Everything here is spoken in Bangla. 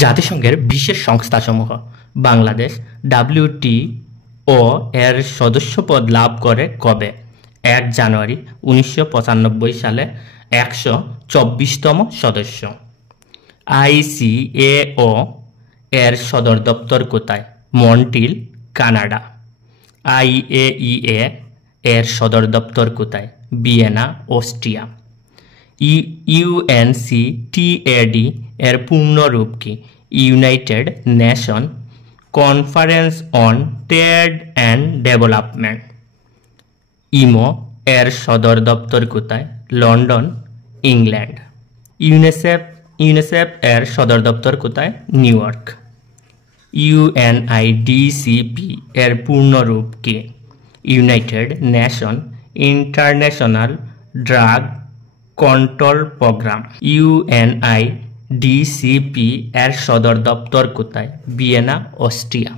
জাতিসংঘের বিশেষ সংস্থাসমূহ বাংলাদেশ WTO এর সদস্যপদ লাভ করে কবে? 1 জানুয়ারি 1995 সালে 124তম সদস্য। ICAO এর সদর দপ্তর কোথায়? Montreal, Canada. IAEA এর সদর দপ্তর কোথায়? Vienna, Austria. UNCTAD এর পূর্ণরূপ কি? United nation conference on trade and development. IMO এর সদর দপ্তর কোথায়? London, England. ইউনিসেফ এর সদর দপ্তর কোথায়? New York. UNIDCP এর পূর্ণরূপ কি? United Nation International Drug Control Program. UNIDCP এর সদর দপ্তর কোথায়? Vienna, Austria.